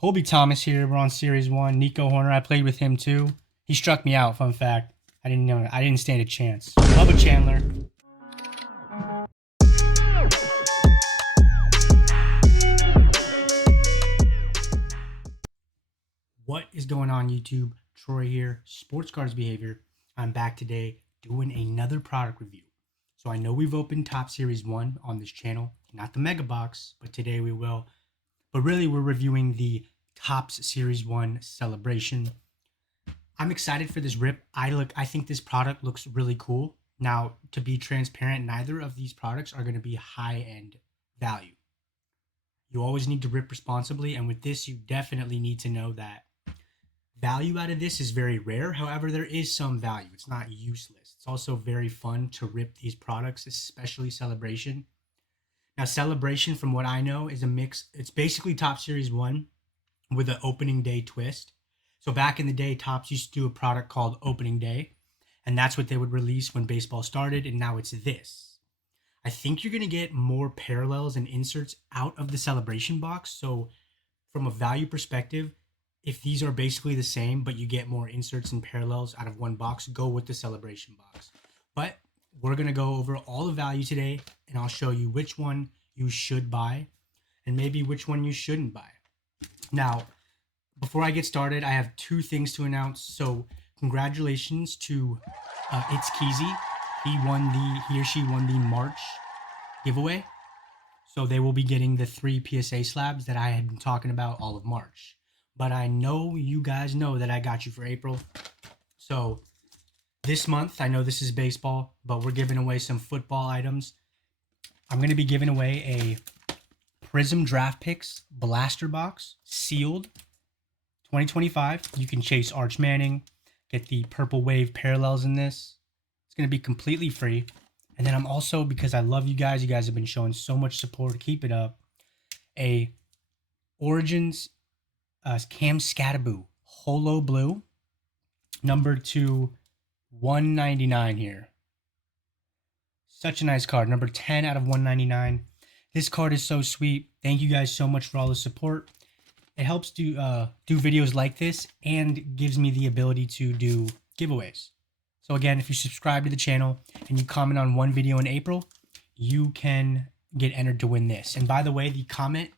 Colby Thomas here. We're on Series 1. Nico Horner, I played with him too. He struck me out, fun fact. I didn't stand a chance. Bubba Chandler. What is going on, YouTube? Troy here, Sports Cards Behavior. I'm back today doing another product review. So I know we've opened Top Series 1 on this channel, not the Mega Box, but today we will. But really, we're reviewing the Topps Series 1 Celebration. I'm excited for this rip. I think this product looks really cool. Now, to be transparent, neither of these products are going to be high-end value. You always need to rip responsibly, and with this, you definitely need to know that value out of this is very rare. However, there is some value. It's not useless. It's also very fun to rip these products, especially Celebration. Now, Celebration, from what I know, is a mix. It's basically Top Series 1 with an opening day twist. So back in the day, Topps used to do a product called Opening Day, and that's what they would release when baseball started, and now it's this. I think you're going to get more parallels and inserts out of the Celebration box. So from a value perspective, if these are basically the same, but you get more inserts and parallels out of one box, go with the Celebration box. But we're going to go over all the value today, and I'll show you which one you should buy and maybe which one you shouldn't buy. Now, before I get started, I have two things to announce. So congratulations to It's Keezy. He or she won the March giveaway. So they will be getting the 3 PSA slabs that I had been talking about all of March. But I know you guys know that I got you for April. So this month, I know this is baseball, but we're giving away some football items. I'm going to be giving away a Prism Draft Picks Blaster Box, sealed, 2025. You can chase Arch Manning, get the Purple Wave parallels in this. It's going to be completely free. And then I'm also, because I love you guys have been showing so much support, keep it up, a Origins Cam Scattaboo Holo Blue, number to 199 here. Such a nice card, number 10 out of 199. This card is so sweet. Thank you guys so much for all the support. It helps do videos like this and gives me the ability to do giveaways. So again, if you subscribe to the channel and you comment on one video in April, you can get entered to win this. And by the way, the comment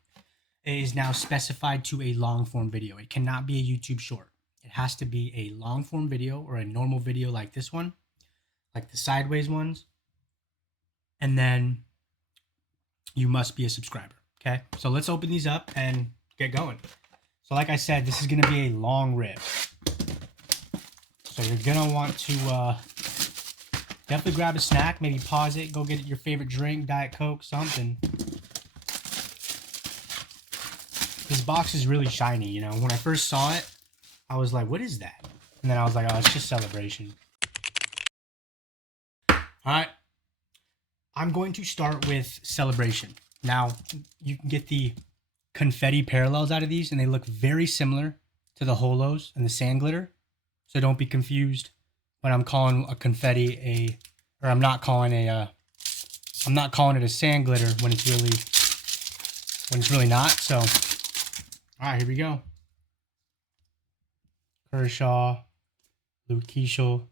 is now specified to a long form video. It cannot be a YouTube short. It has to be a long form video or a normal video like this one, like the sideways ones. And then you must be a subscriber. Okay, so let's open these up and get going. So like I said, this is going to be a long rip. So you're going to want to definitely grab a snack, maybe pause it, go get your favorite drink, Diet Coke, something. This box is really shiny, you know. When I first saw it, I was like, what is that? And then I was like, oh, it's just Celebration. All right. I'm going to start with Celebration. Now, you can get the Confetti parallels out of these, and they look very similar to the Holos and the Sand Glitter. So don't be confused when I'm calling a Confetti I'm not calling it a Sand Glitter when it's really not. So, all right, here we go. Kershaw, Luke Keeschel. I'm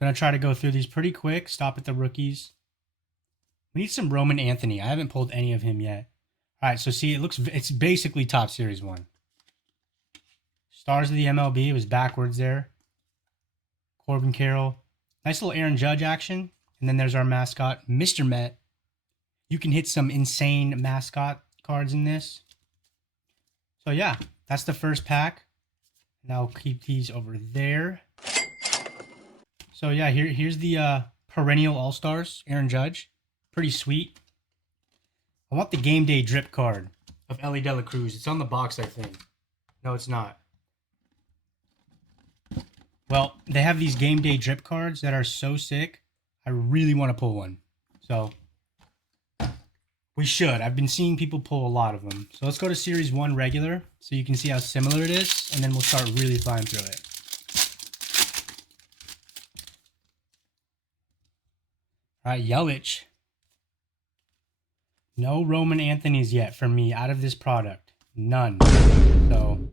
gonna try to go through these pretty quick. Stop at the rookies. We need some Roman Anthony. I haven't pulled any of him yet. All right, so see, it's basically Top Series 1. Stars of the MLB, it was backwards there. Corbin Carroll. Nice little Aaron Judge action. And then there's our mascot, Mr. Met. You can hit some insane mascot cards in this. So yeah, that's the first pack. And I'll keep these over there. So yeah, here's the perennial All-Stars, Aaron Judge. Pretty sweet. I want the game day drip card of Ellie De La Cruz. It's on the box, I think. No, it's not. Well, they have these game day drip cards that are so sick. I really want to pull one. So, we should. I've been seeing people pull a lot of them. So let's go to Series 1 regular so you can see how similar it is. And then we'll start really flying through it. All right, Yelich. No Roman Anthony's yet for me out of this product. None. So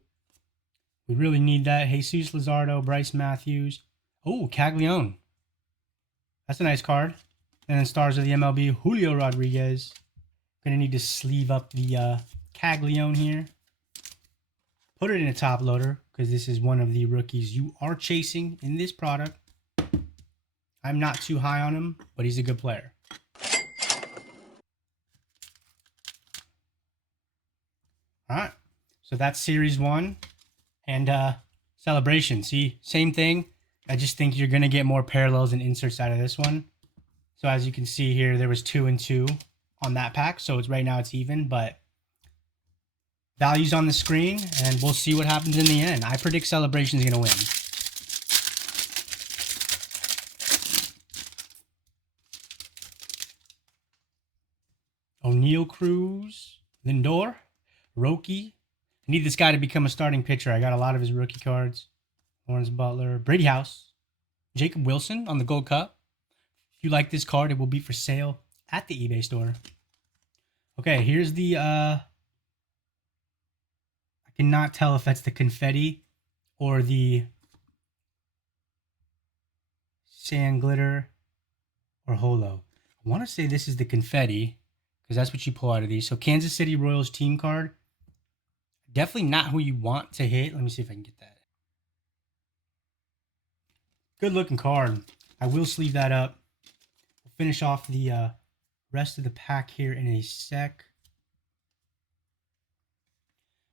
we really need that. Jesus Luzardo, Bryce Matthews. Oh, Caglianone. That's a nice card. And then stars of the MLB, Julio Rodriguez. Gonna need to sleeve up the Caglianone here. Put it in a top loader because this is one of the rookies you are chasing in this product. I'm not too high on him, but he's a good player. All right, so that's Series 1. And Celebration. See, same thing. I just think you're going to get more parallels and inserts out of this one. So as you can see here, there was 2 and 2 on that pack. So it's right now it's even, but values on the screen, and we'll see what happens in the end. I predict Celebration is going to win. O'Neal, Cruz, Lindor, Roki. I need this guy to become a starting pitcher. I got a lot of his rookie cards. Lawrence Butler, Brady House, Jacob Wilson on the Gold Cup. If you like this card, it will be for sale at the eBay store. Okay, here's the I cannot tell if that's the Confetti or the Sand Glitter or Holo. I want to say this is the Confetti because that's what you pull out of these. So Kansas City Royals team card. Definitely not who you want to hit. Let me see if I can get that. Good looking card. I will sleeve that up. We'll finish off the rest of the pack here in a sec.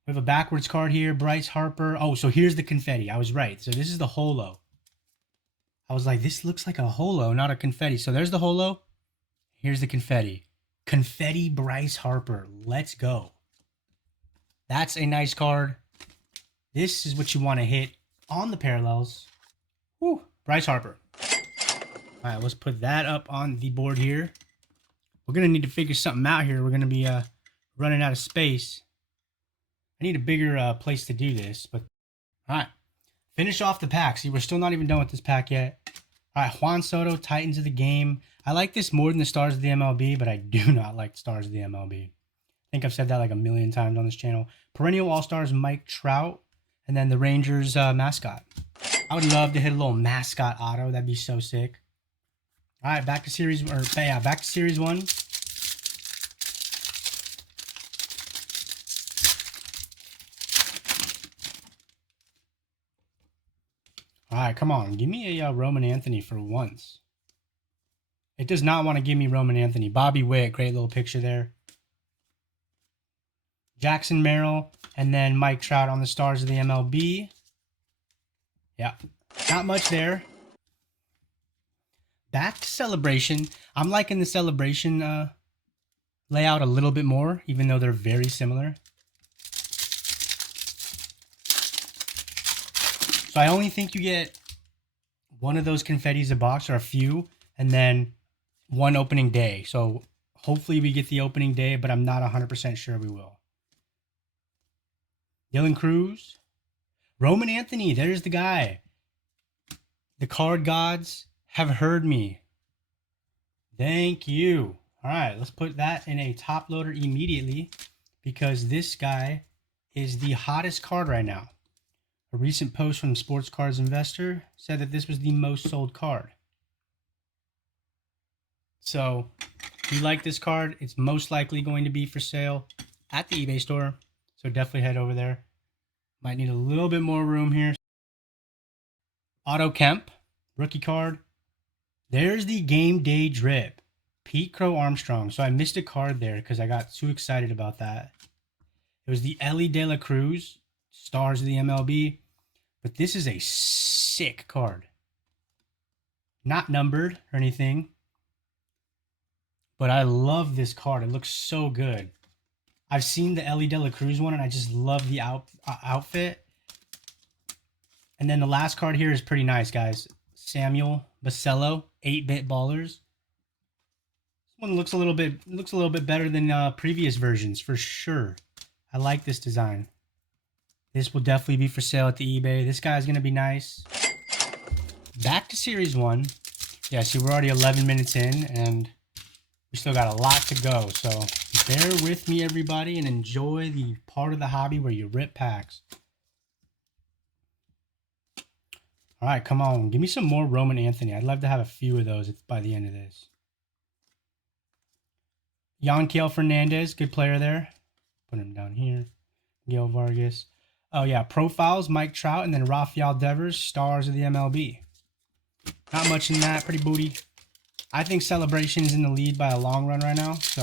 We have a backwards card here. Bryce, Harper. Oh, so here's the Confetti. I was right. So this is the Holo. I was like, this looks like a Holo, not a Confetti. So there's the Holo. Here's the Confetti. Confetti Bryce Harper. Let's go. That's a nice card. This is what you want to hit on the parallels. Woo, Bryce Harper. All right, let's put that up on the board here. We're going to need to figure something out here. We're going to be running out of space. I need a bigger place to do this. But all right, finish off the pack. See, we're still not even done with this pack yet. All right, Juan Soto, Titans of the Game. I like this more than the Stars of the MLB, but I do not like the Stars of the MLB. I think I've said that like a million times on this channel. Perennial All-Stars, Mike Trout, and then the Rangers mascot. I would love to hit a little mascot auto. That'd be so sick. All right, back to series, back to Series 1. All right, come on. Give me a Roman Anthony for once. It does not want to give me Roman Anthony. Bobby Witt, great little picture there. Jackson Merrill, and then Mike Trout on the Stars of the MLB. Yeah, not much there. Back to Celebration. I'm liking the Celebration layout a little bit more, even though they're very similar. So I only think you get one of those Confettis a box, or a few, and then one opening day. So hopefully we get the opening day, but I'm not 100% sure we will. Dylan Cruz. Roman Anthony, there's the guy. The card gods have heard me. Thank you. All right, let's put that in a top loader immediately because this guy is the hottest card right now. A recent post from Sports Cards Investor said that this was the most sold card. So if you like this card, it's most likely going to be for sale at the eBay store. So definitely head over there. Might need a little bit more room here. Otto Kemp, rookie card. There's the game day drip. Pete Crow Armstrong. So I missed a card there because I got too excited about that. It was the Ellie De La Cruz, Stars of the MLB. But this is a sick card. Not numbered or anything. But I love this card. It looks so good. I've seen the Ellie De La Cruz one, and I just love the outfit. And then the last card here is pretty nice, guys. Samuel Basello, 8-bit ballers. This one looks a little bit better than previous versions for sure. I like this design. This will definitely be for sale at the eBay. This guy's gonna be nice. Back to Series 1. Yeah, see, we're already 11 minutes in, and we still got a lot to go. So bear with me, everybody, and enjoy the part of the hobby where you rip packs. All right, come on. Give me some more Roman Anthony. I'd love to have a few of those by the end of this. Yanquiel Fernandez, good player there. Put him down here. Gail Vargas. Oh, yeah, profiles, Mike Trout, and then Rafael Devers, stars of the MLB. Not much in that, pretty booty. I think Celebration is in the lead by a long run right now, so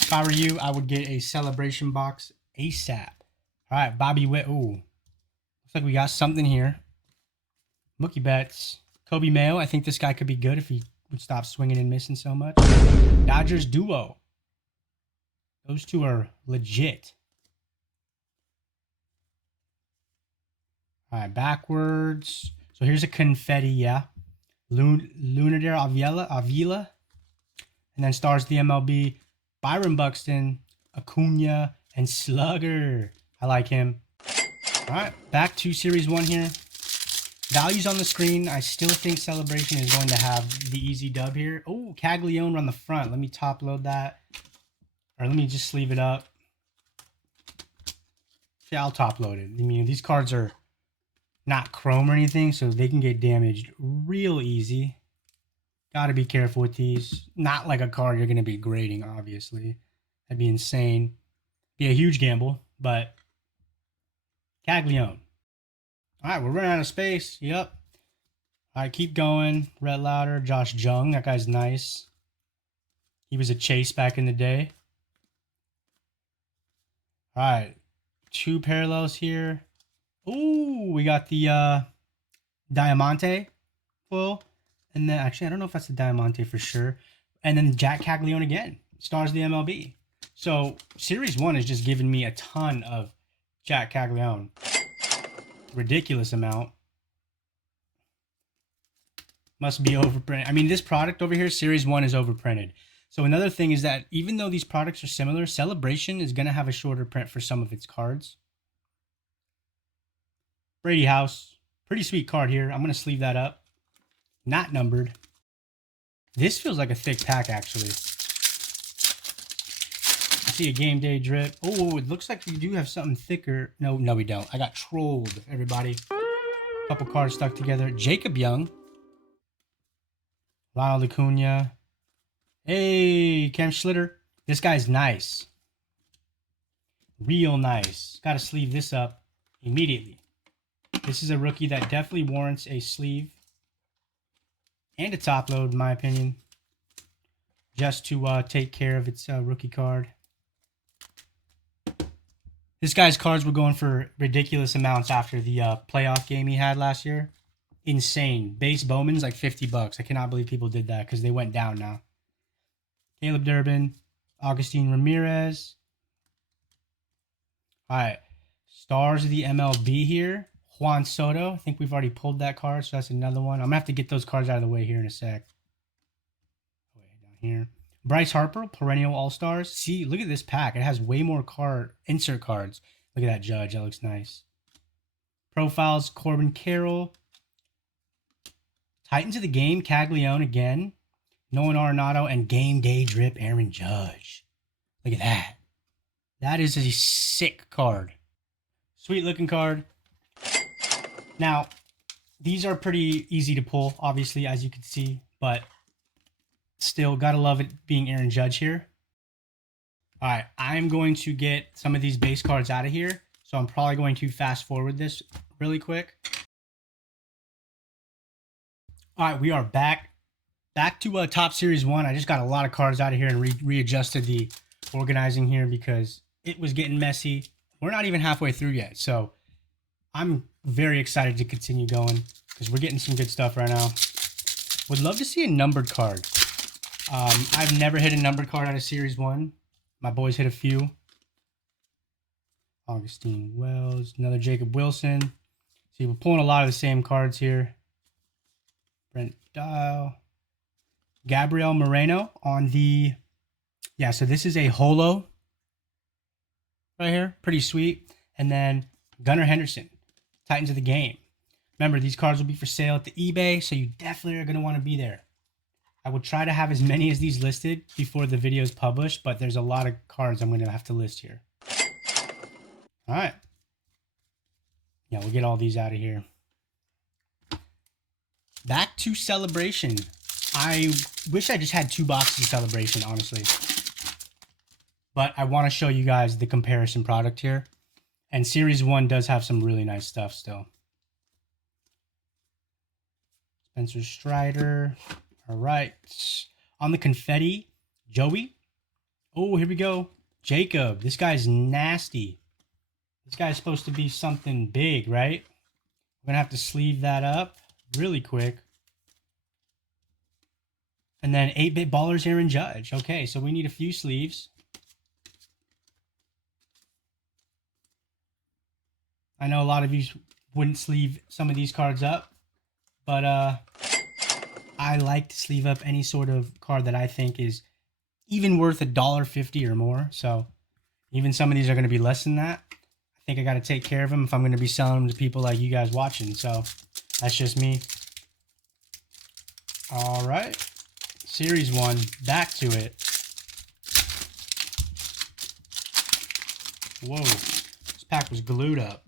if I were you, I would get a Celebration box ASAP. All right, Bobby Witt. Ooh, looks like we got something here. Mookie Betts. Colby Mayo. I think this guy could be good if he would stop swinging and missing so much. Dodgers duo. Those two are legit. All right, backwards. So here's a Confetti, yeah. Lunader Avila. And then stars the MLB. Byron Buxton, Acuna, and Slugger. I like him. All right, back to Series 1 here. Values on the screen. I still think Celebration is going to have the easy dub here. Oh, Caglianone on the front. Let me top load that. Or let me just sleeve it up. Yeah, I'll top load it. I mean, these cards are not chrome or anything, so they can get damaged real easy. Got to be careful with these. Not like a card you're going to be grading, obviously. That'd be insane. Be a huge gamble, but Caglianone. All right, we're running out of space. Yep. All right, keep going. Rhett Lauder, Josh Jung. That guy's nice. He was a chase back in the day. All right, 2 parallels here. Ooh, we got the Diamante full. And then, actually, I don't know if that's the Diamante for sure. And then Jack Caglianone again. Stars of the MLB. So, Series 1 is just giving me a ton of Jack Caglianone. Ridiculous amount. Must be overprinted. I mean, this product over here, Series 1, is overprinted. So, another thing is that even though these products are similar, Celebration is going to have a shorter print for some of its cards. Brady House. Pretty sweet card here. I'm going to sleeve that up. Not numbered. This feels like a thick pack, actually. I see a game day drip. Oh, it looks like we do have something thicker. No, we don't. I got trolled, everybody. Couple cards stuck together. Jacob Young. Lyle Acuna. Hey, Cam Schlitter. This guy's nice. Real nice. Got to sleeve this up immediately. This is a rookie that definitely warrants a sleeve. And a top load, in my opinion. Just to take care of its rookie card. This guy's cards were going for ridiculous amounts after the playoff game he had last year. Insane. Base Bowman's like $50. I cannot believe people did that because they went down now. Caleb Durbin. Augustine Ramirez. All right. Stars of the MLB here. Juan Soto. I think we've already pulled that card, so that's another one. I'm going to have to get those cards out of the way here in a sec. Way down here. Bryce Harper, perennial All-Stars. See, look at this pack. It has way more insert cards. Look at that Judge. That looks nice. Profiles, Corbin Carroll. Titans of the Game, Caglianone again. Nolan Arenado, and Game Day Drip, Aaron Judge. Look at that. That is a sick card. Sweet looking card. Now, these are pretty easy to pull, obviously, as you can see, but still, gotta love it being Aaron Judge here. All right, I'm going to get some of these base cards out of here, so I'm probably going to fast forward this really quick. All right, we are back to Top Series 1. I just got a lot of cards out of here and readjusted the organizing here because it was getting messy. We're not even halfway through yet, so I'm very excited to continue going because we're getting some good stuff right now. Would love to see a numbered card. I've never hit a numbered card out of Series 1. My boys hit a few. Augustine Wells, another Jacob Wilson. See, we're pulling a lot of the same cards here. Brent Dial. Gabriel Moreno on the... Yeah, so this is a holo right here. Pretty sweet. And then Gunnar Henderson, Titans of the Game. Remember, these cards will be for sale at the eBay, so you definitely are going to want to be there. I will try to have as many as these listed before the video is published, but there's a lot of cards I'm going to have to list here. All right. Yeah, we'll get all these out of here. Back to Celebration. I wish I just had 2 boxes of Celebration, honestly. But I want to show you guys the comparison product here. And Series 1 does have some really nice stuff still. Spencer Strider. All right. On the Confetti, Joey. Oh, here we go. Jacob. This guy's nasty. This guy's supposed to be something big, right? We're going to have to sleeve that up really quick. And then 8-Bit Ballers, Aaron Judge. Okay, so we need a few sleeves. I know a lot of you wouldn't sleeve some of these cards up, but I like to sleeve up any sort of card that I think is even worth $1.50 or more. So even some of these are going to be less than that. I think I got to take care of them if I'm going to be selling them to people like you guys watching. So that's just me. All right. Series 1, back to it. Whoa, this pack was glued up.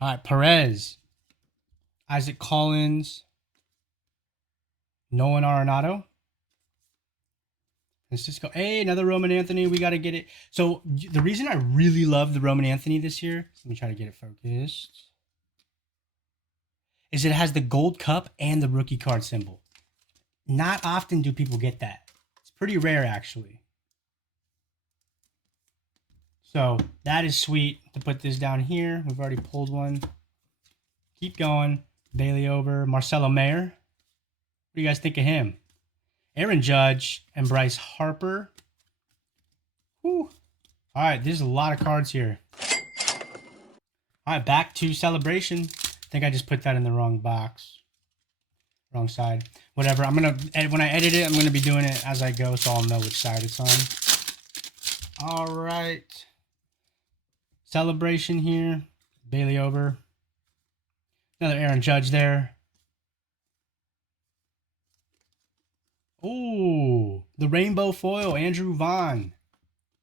All right, Perez, Isaac Collins, Nolan Arenado. Let's just go. Hey, another Roman Anthony. We got to get it. So the reason I really love the Roman Anthony this year, let me try to get it focused, is it has the gold cup and the rookie card symbol. Not often do people get that. It's pretty rare, actually. So that is sweet to put this down here. We've already pulled one. Keep going. Bailey over. Marcelo Mayer. What do you guys think of him? Aaron Judge and Bryce Harper. Whew. All right, there's a lot of cards here. All right, back to Celebration. I think I just put that in the wrong box. Wrong side. Whatever. I'm going to edit. When I edit it, I'm going to be doing it as I go, so I'll know which side it's on. All right. Celebration here. Bailey over. Another Aaron Judge there. Oh, the rainbow foil, Andrew Vaughn.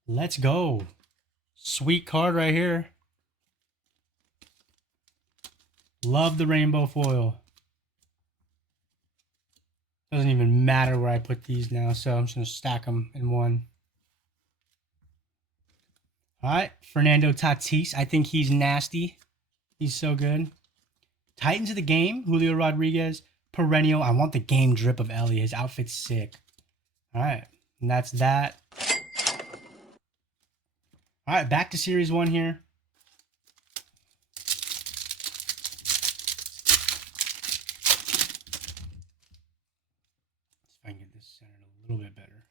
Let's go. Sweet card right here. Love the rainbow foil. Doesn't even matter where I put these now, so I'm just going to stack them in one. All right, Fernando Tatis. I think he's nasty. He's so good. Titans of the game, Julio Rodriguez. Perennial. I want the game drip of Ellie. His outfit's sick. All right, and that's that. All right, back to Series 1 here. Let's see if I can get this centered a little bit better.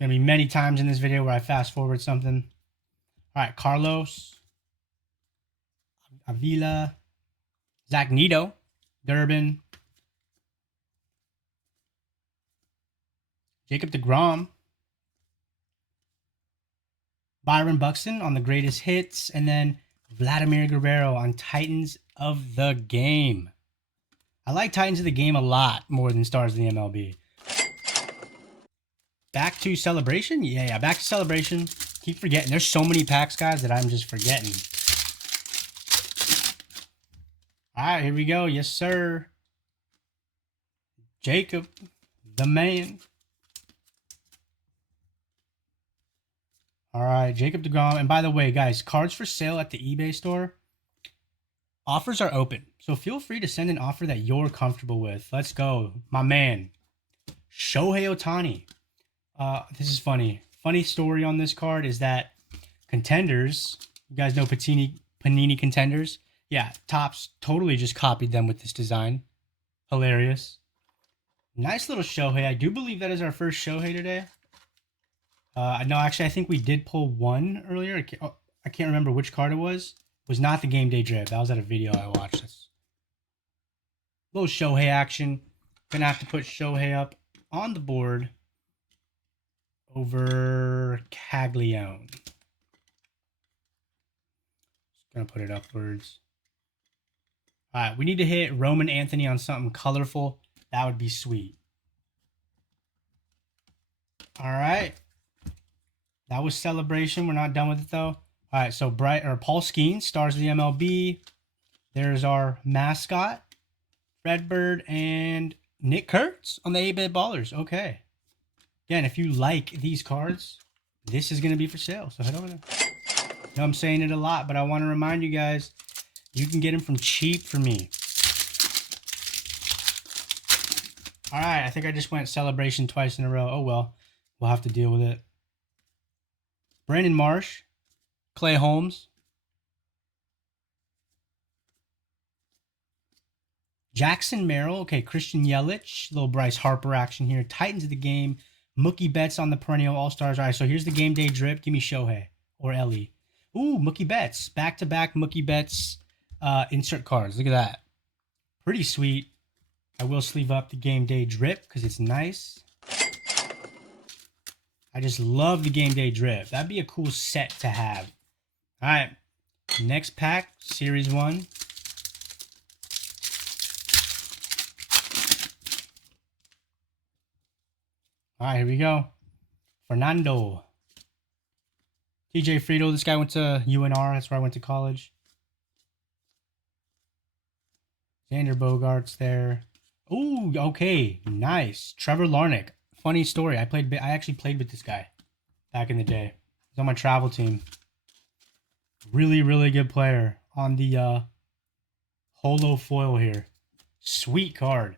Gonna be many times in this video where I fast forward something. All right, Carlos, Avila, Zach Neto, Durbin, Jacob deGrom, Byron Buxton on the greatest hits, and then Vladimir Guerrero on Titans of the Game. I like Titans of the Game a lot more than Stars of the MLB. Back to Celebration? Yeah, back to Celebration. Keep forgetting. There's so many packs, guys, that I'm just forgetting. All right, here we go. Yes, sir. Jacob, the man. All right, Jacob deGrom. And by the way, guys, cards for sale at the eBay store. Offers are open. So feel free to send an offer that you're comfortable with. Let's go. My man, Shohei Ohtani. This is funny. Funny story on this card is that Contenders, you guys know Panini Contenders? Yeah, Topps totally just copied them with this design. Hilarious. Nice little Shohei. I do believe that is our first Shohei today. No, actually, I think we did pull one earlier. I can't remember which card it was. It was not the game day drip. That was at a video I watched. That's little Shohei action. Gonna have to put Shohei up on the board over Caglianone. Let's Gonna put it upwards. All right, we need to hit Roman Anthony on something colorful. That would be sweet. All right. That was celebration. We're not done with it though. All right, so Paul Skeens, stars of the MLB. There's our mascot, Redbird, and Nick Kurtz on the 8-bit ballers. Okay. Again, if you like these cards, this is going to be for sale. So head over there. I know I'm saying it a lot, but I want to remind you guys, you can get them from cheap for me. All right, I think I just went celebration twice in a row. Oh, well, we'll have to deal with it. Brandon Marsh, Clay Holmes, Jackson Merrill, okay, Christian Yelich, little Bryce Harper action here. Titans of the game, Mookie Betts on the perennial All-Stars. All right, so here's the game day drip. Give me Shohei or Ellie. Ooh, Mookie Betts, back-to-back Mookie Betts insert cards. Look at that. Pretty sweet. I will sleeve up the game day drip because it's nice. I just love the game day drip. That'd be a cool set to have. All right, next pack, Series 1. All right, here we go. Fernando. TJ Friedel. This guy went to UNR. That's where I went to college. Xander Bogaerts there. Ooh, okay. Nice. Trevor Larnach. Funny story. I actually played with this guy back in the day. He's on my travel team. Really, really good player on the holo foil here. Sweet card.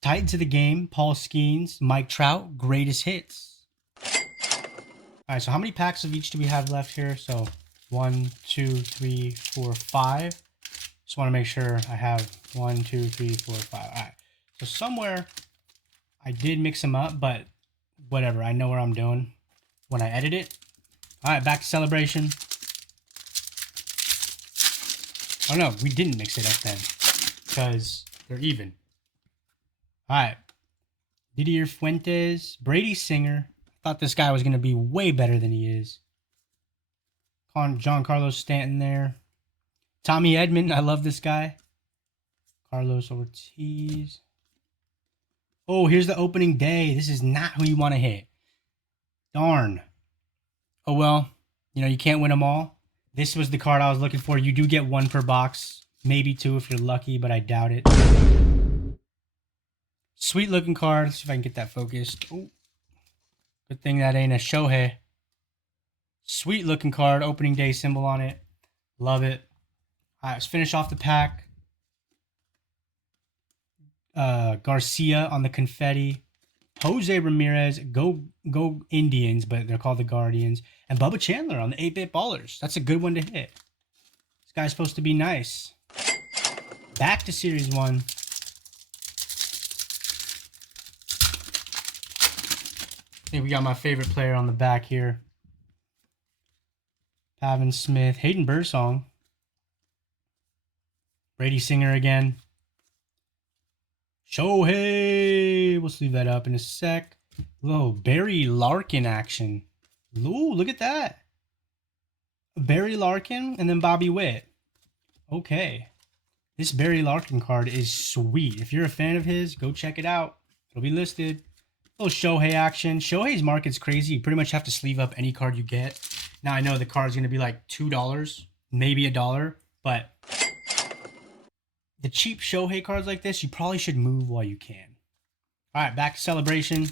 Titans of the game, Paul Skeens, Mike Trout, greatest hits. All right, so how many packs of each do we have left here? So 1, 2, 3, 4, 5. Just want to make sure I have 1, 2, 3, 4, 5. All right, so somewhere I did mix them up, but whatever. I know what I'm doing when I edit it. All right, back to celebration. Oh no, we didn't mix it up then because they're even. All right, Didier Fuentes, Brady Singer. Thought this guy was going to be way better than he is. John Carlos Stanton there. Tommy Edman, I love this guy. Carlos Ortiz. Oh, here's the opening day. This is not who you want to hit. Darn. Oh, well, you know, you can't win them all. This was the card I was looking for. You do get 1 per box. Maybe 2 if you're lucky, but I doubt it. Sweet looking card. Let's see if I can get that focused. Oh, good thing that ain't a Shohei. Sweet looking card. Opening day symbol on it. Love it. All right, let's finish off the pack. Garcia on the confetti. Jose Ramirez. Go Indians, but they're called the Guardians. And Bubba Chandler on the 8-bit ballers. That's a good one to hit. This guy's supposed to be nice. Back to Series 1. I think we got my favorite player on the back here. Pavin Smith. Hayden Birdsong. Brady Singer again. Shohei. We'll sleeve that up in a sec. Little Barry Larkin action. Ooh, look at that. Barry Larkin and then Bobby Witt. Okay. This Barry Larkin card is sweet. If you're a fan of his, go check it out. It'll be listed. Little Shohei action. Shohei's market's crazy. You pretty much have to sleeve up any card you get. Now, I know the card's going to be like $2, maybe $1, but the cheap Shohei cards like this, you probably should move while you can. All right, back to celebration.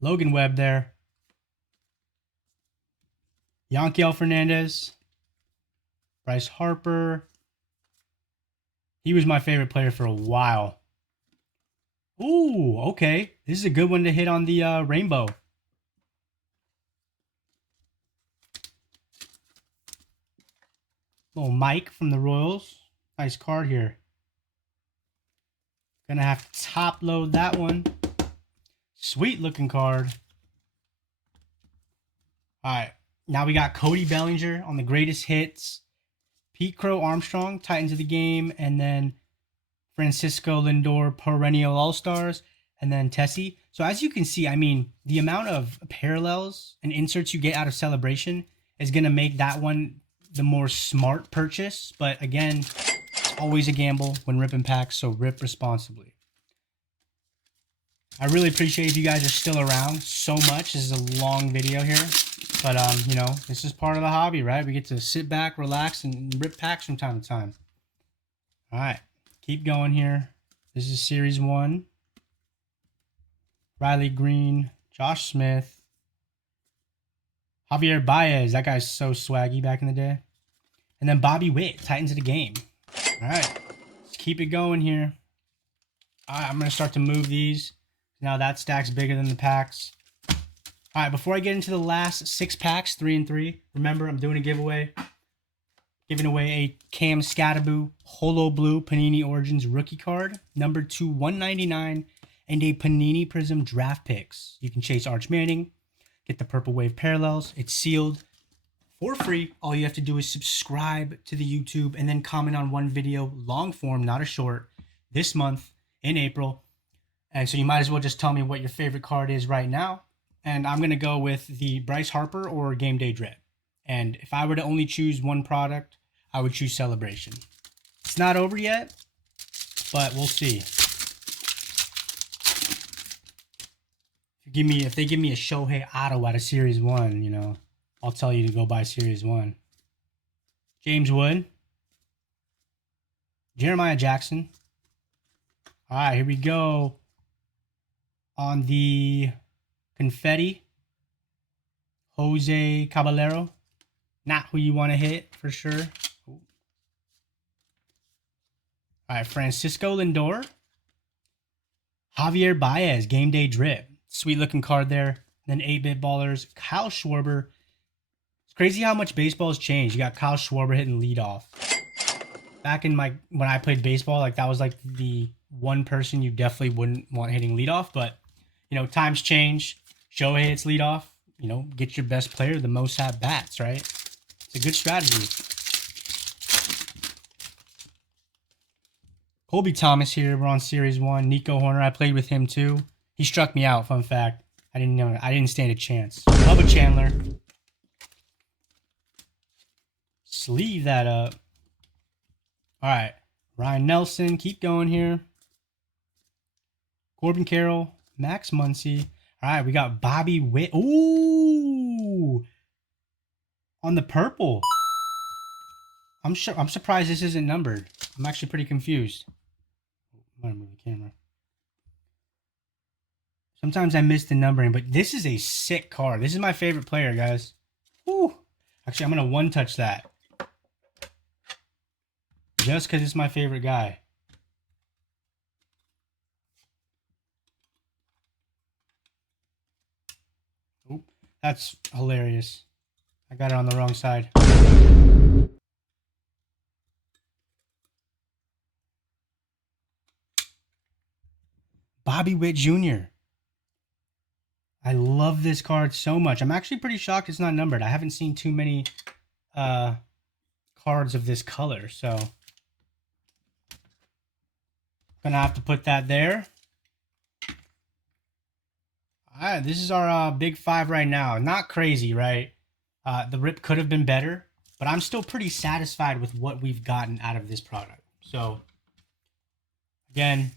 Logan Webb there. Yanquiel Fernandez. Bryce Harper. He was my favorite player for a while. Ooh, okay. This is a good one to hit on the rainbow. Little Mike from the Royals. Nice card here. Gonna have to top load that one. Sweet looking card. All right. Now we got Cody Bellinger on the greatest hits. Pete Crow Armstrong, Titans of the game. And then Francisco Lindor, perennial All-Stars. and then Tessie. So as you can see, I mean, the amount of parallels and inserts you get out of Celebration is going to make that one the more smart purchase. But again, it's always a gamble when ripping packs, so rip responsibly. I really appreciate if you guys are still around so much. This is a long video here. But, you know, this is part of the hobby, right? We get to sit back, relax, and rip packs from time to time. All right. Keep going here. This is Series 1. Riley Green, Josh Smith, Javier Baez. That guy's so swaggy back in the day. And then Bobby Witt, Titans of the game. All right. Let's keep it going here. All right, I'm going to start to move these. Now that stack's bigger than the packs. All right, before I get into the last 6 packs, 3 and 3, remember I'm doing a giveaway. Giving away a Cam Scattaboo Holo Blue Panini Origins rookie card, number 2/199, and a Panini Prism draft picks. You can chase Arch Manning, get the Purple Wave parallels. It's sealed for free. All you have to do is subscribe to the YouTube and then comment on one video, long form, not a short, this month in April. And so you might as well just tell me what your favorite card is right now. And I'm going to go with the Bryce Harper or Game Day Drip. And if I were to only choose one product, I would choose Celebration. It's not over yet, but we'll see. If they give me a Shohei auto out of Series 1, you know, I'll tell you to go buy Series 1. James Wood. Jeremiah Jackson. All right, here we go. On the Confetti, Jose Caballero. Not who you want to hit, for sure. All right, Francisco Lindor. Javier Baez, Game Day Drip. Sweet looking card there. Then 8-Bit Ballers, Kyle Schwarber. It's crazy how much baseball has changed. You got Kyle Schwarber hitting leadoff. Back in when I played baseball, like that was like the one person you definitely wouldn't want hitting leadoff. But, you know, times change. Shohei hits leadoff. You know, get your best player the most at bats, right? It's a good strategy. Colby Thomas here. We're on Series 1. Nico Horner. I played with him too. He struck me out. Fun fact. I didn't stand a chance. Bubba Chandler. Sleeve that up. All right. Ryan Nelson. Keep going here. Corbin Carroll. Max Muncy. All right. We got Bobby Witt. Ooh. On the purple. I'm surprised this isn't numbered. I'm actually pretty confused. I'm gonna move the camera. Sometimes I miss the numbering, but this is a sick card. This is my favorite player, guys. Woo. Actually, I'm gonna one-touch that. Just because it's my favorite guy. Oop, that's hilarious. I got it on the wrong side. Bobby Witt Jr. I love this card so much. I'm actually pretty shocked it's not numbered. I haven't seen too many cards of this color, so gonna have to put that there. All right, this is our big 5 right now. Not crazy, right? The rip could have been better, but I'm still pretty satisfied with what we've gotten out of this product. So again,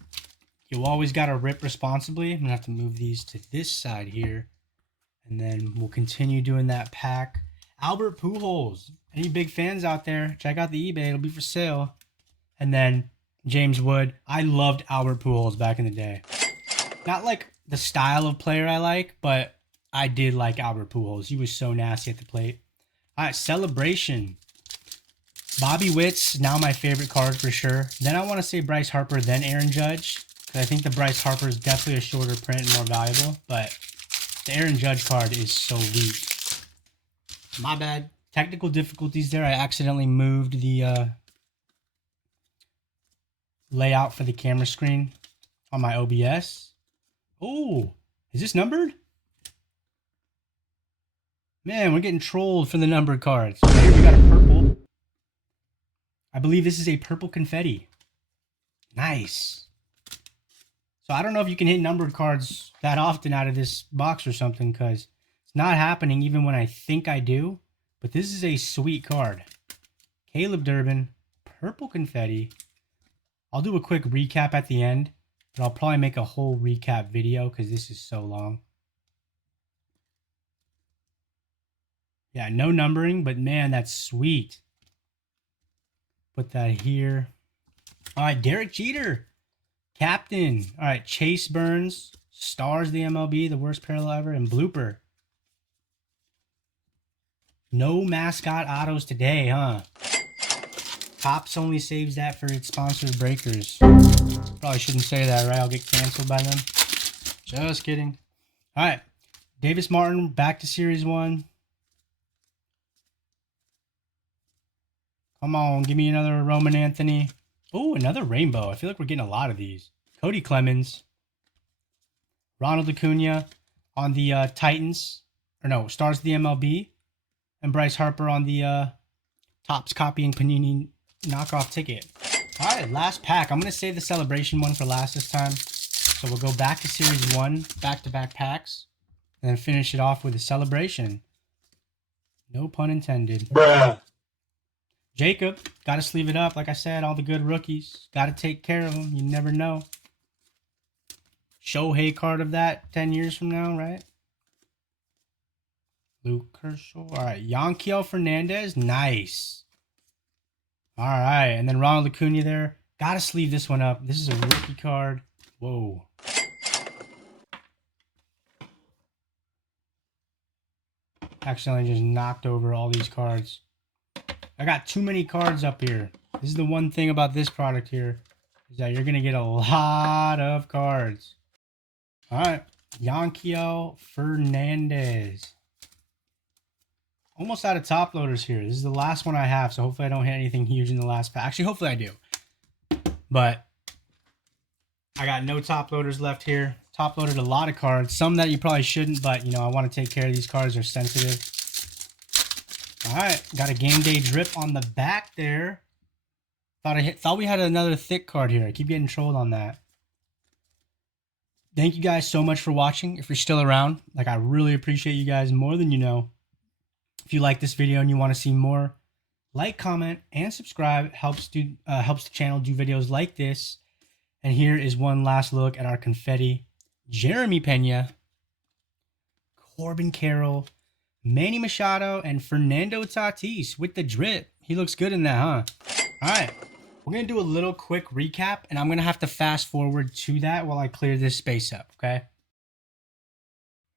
you always got to rip responsibly. I'm going to have to move these to this side here. And then we'll continue doing that pack. Albert Pujols. Any big fans out there, check out the eBay. It'll be for sale. And then James Wood. I loved Albert Pujols back in the day. Not like the style of player I like, but I did like Albert Pujols. He was so nasty at the plate. All right, Celebration. Bobby Witt's now my favorite card for sure. Then I want to say Bryce Harper, then Aaron Judge. I think the Bryce Harper is definitely a shorter print and more valuable, but the Aaron Judge card is so weak. My bad. Technical difficulties there. I accidentally moved the layout for the camera screen on my OBS. Oh, is this numbered? Man, we're getting trolled for the numbered cards. Here we got a purple. I believe this is a purple confetti. Nice. So I don't know if you can hit numbered cards that often out of this box or something, because it's not happening even when I think I do. But this is a sweet card. Caleb Durbin, purple confetti. I'll do a quick recap at the end, but I'll probably make a whole recap video because this is so long. Yeah, no numbering, but man, that's sweet. Put that here. All right, Derek Jeter, captain. All right, Chase Burns, stars the MLB, the worst parallel ever, and blooper. No mascot autos today, huh? Topps only saves that for its sponsored breakers. Probably shouldn't say that, right? I'll get canceled by them. Just kidding. All right, Davis Martin, back to Series 1. Come on, give me another Roman Anthony. Oh, another rainbow. I feel like we're getting a lot of these. Cody Clemens. Ronald Acuna on the Titans. Or no, stars of the MLB. And Bryce Harper on the Topps copying Panini knockoff ticket. All right, last pack. I'm going to save the celebration one for last this time. So we'll go back to Series 1, back-to-back packs. And then finish it off with a celebration. No pun intended. Bruh. Jacob, got to sleeve it up. Like I said, all the good rookies. Got to take care of them. You never know. Shohei card of that 10 years from now, right? Luke Kershaw. All right, Yanquiel Fernandez. Nice. All right, and then Ronald Acuna there. Got to sleeve this one up. This is a rookie card. Whoa. Accidentally just knocked over all these cards. I got too many cards up here. This is the one thing about this product here, is that you're going to get a lot of cards. All right, Yanquiel Fernandez. Almost out of top loaders here. This is the last one I have, so hopefully I don't hit anything huge in the last pack. Actually, hopefully I do. But I got no top loaders left here. Top loaded a lot of cards. Some that you probably shouldn't, but, you know, I want to take care of these cards. They're sensitive. All right, got a game day drip on the back there. Thought we had another thick card here. I keep getting trolled on that. Thank you guys so much for watching. If you're still around, like, I really appreciate you guys more than you know. If you like this video and you want to see more, like, comment, and subscribe. Helps the channel do videos like this. And here is one last look at our confetti. Jeremy Pena, Corbin Carroll, Manny Machado, and Fernando Tatis with the drip. He looks good in that, huh? All right. We're going to do a little quick recap, and I'm going to have to fast forward to that while I clear this space up, okay?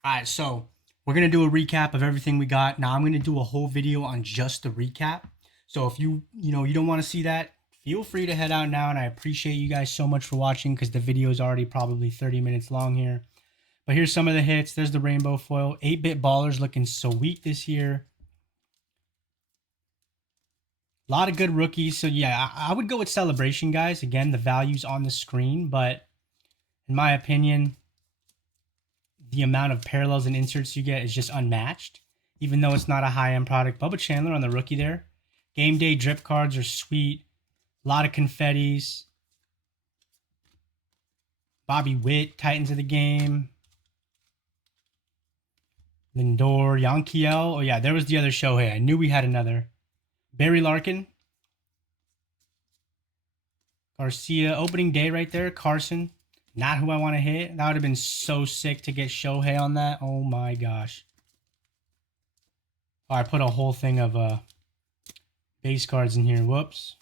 All right, so we're going to do a recap of everything we got. Now, I'm going to do a whole video on just the recap. So if you don't want to see that, feel free to head out now, and I appreciate you guys so much for watching because the video is already probably 30 minutes long here. But here's some of the hits. There's the rainbow foil. 8-bit ballers looking sweet this year. A lot of good rookies. So, yeah, I would go with Celebration, guys. Again, the value's on the screen. But in my opinion, the amount of parallels and inserts you get is just unmatched. Even though it's not a high-end product. Bubba Chandler on the rookie there. Game day drip cards are sweet. A lot of confettis. Bobby Witt, Titans of the game. Lindor, Yanquiel. Oh, yeah, there was the other Shohei. I knew we had another. Barry Larkin. Garcia, opening day right there. Carson, not who I want to hit. That would have been so sick to get Shohei on that. Oh, my gosh. Oh, I put a whole thing of base cards in here. Whoops.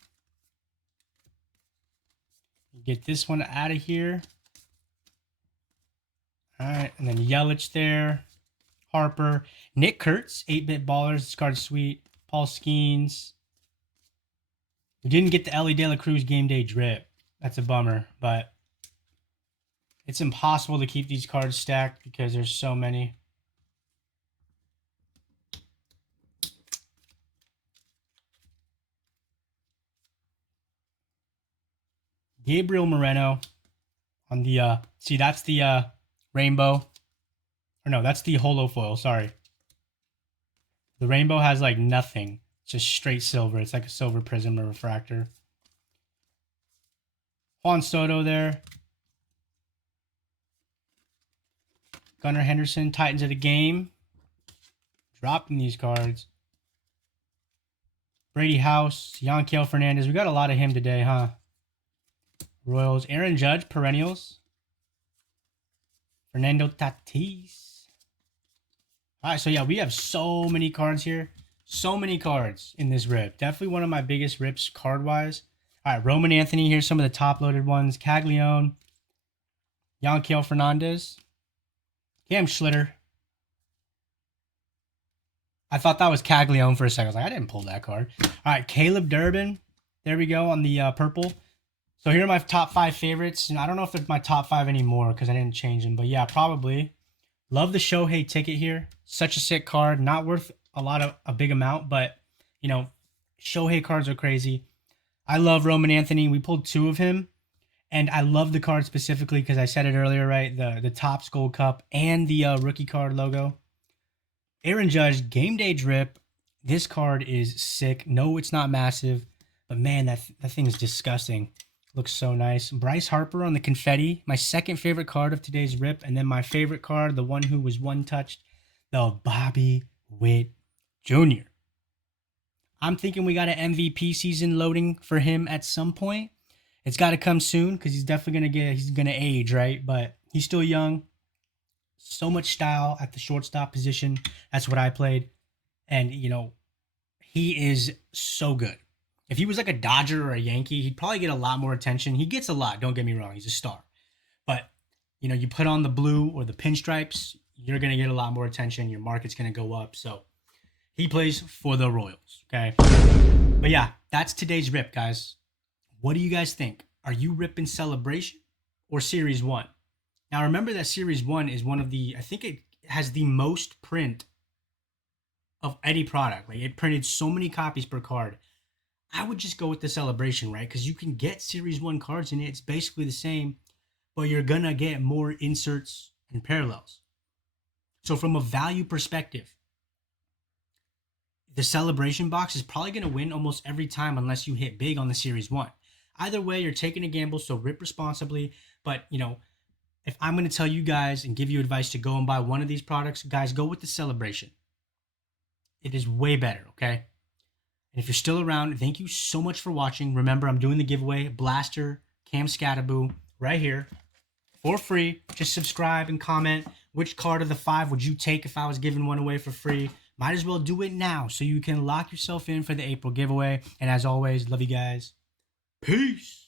Get this one out of here. All right, and then Yelich there. Harper. Nick Kurtz, 8-bit ballers. This card's sweet. Paul Skeens. We didn't get the Ellie De La Cruz game day drip. That's a bummer, but it's impossible to keep these cards stacked because there's so many. Gabriel Moreno on the, see, that's the rainbow. Or no, that's the holo foil, sorry. The rainbow has like nothing. It's just straight silver. It's like a silver prism or refractor. Juan Soto there. Gunnar Henderson, Titans of the game. Dropping these cards. Brady House, Yanquiel Fernandez. We got a lot of him today, huh? Royals, Aaron Judge, perennials. Fernando Tatis. All right, so yeah, we have so many cards here. So many cards in this rip. Definitely one of my biggest rips card-wise. All right, Roman Anthony. Here's some of the top-loaded ones. Caglianone. Yanquiel Fernandez. Cam Schlitter. I thought that was Caglianone for a second. I was like, I didn't pull that card. All right, Caleb Durbin. There we go on the purple. So here are my top 5 favorites. And I don't know if it's my top 5 anymore because I didn't change them. But yeah, probably. Love the Shohei ticket here. Such a sick card. Not worth a big amount. But, you know, Shohei cards are crazy. I love Roman Anthony. We pulled 2 of him. And I love the card specifically because I said it earlier, right? The Topps Gold Cup and the rookie card logo. Aaron Judge, game day drip. This card is sick. No, it's not massive, but man, that thing is disgusting. Looks so nice. Bryce Harper on the Confetti, my second favorite card of today's rip, and then my favorite card, the one who was one-touched, the Bobby Witt Jr. I'm thinking we got an MVP season loading for him at some point. It's got to come soon because he's definitely he's gonna age, right? But he's still young. So much style at the shortstop position. That's what I played. And, you know, he is so good. If he was like a Dodger or a Yankee, he'd probably get a lot more attention. He gets a lot, don't get me wrong. He's a star. But, you know, you put on the blue or the pinstripes, you're going to get a lot more attention. Your market's going to go up. So he plays for the Royals, okay? But yeah, that's today's rip, guys. What do you guys think? Are you ripping Celebration or Series 1? Now, remember that Series 1 is one of the, I think it has the most print of any product. Like, it printed so many copies per card. I would just go with the Celebration, right? Because you can get Series 1 cards in it. It's basically the same, but you're going to get more inserts and parallels. So from a value perspective, the Celebration box is probably going to win almost every time unless you hit big on the Series 1. Either way, you're taking a gamble, so rip responsibly. But, you know, if I'm going to tell you guys and give you advice to go and buy one of these products, guys, go with the Celebration. It is way better, okay? And if you're still around, thank you so much for watching. Remember, I'm doing the giveaway, Blaster, Cam Scataboo, right here, for free. Just subscribe and comment. Which card of the 5 would you take if I was giving one away for free? Might as well do it now so you can lock yourself in for the April giveaway. And as always, love you guys. Peace.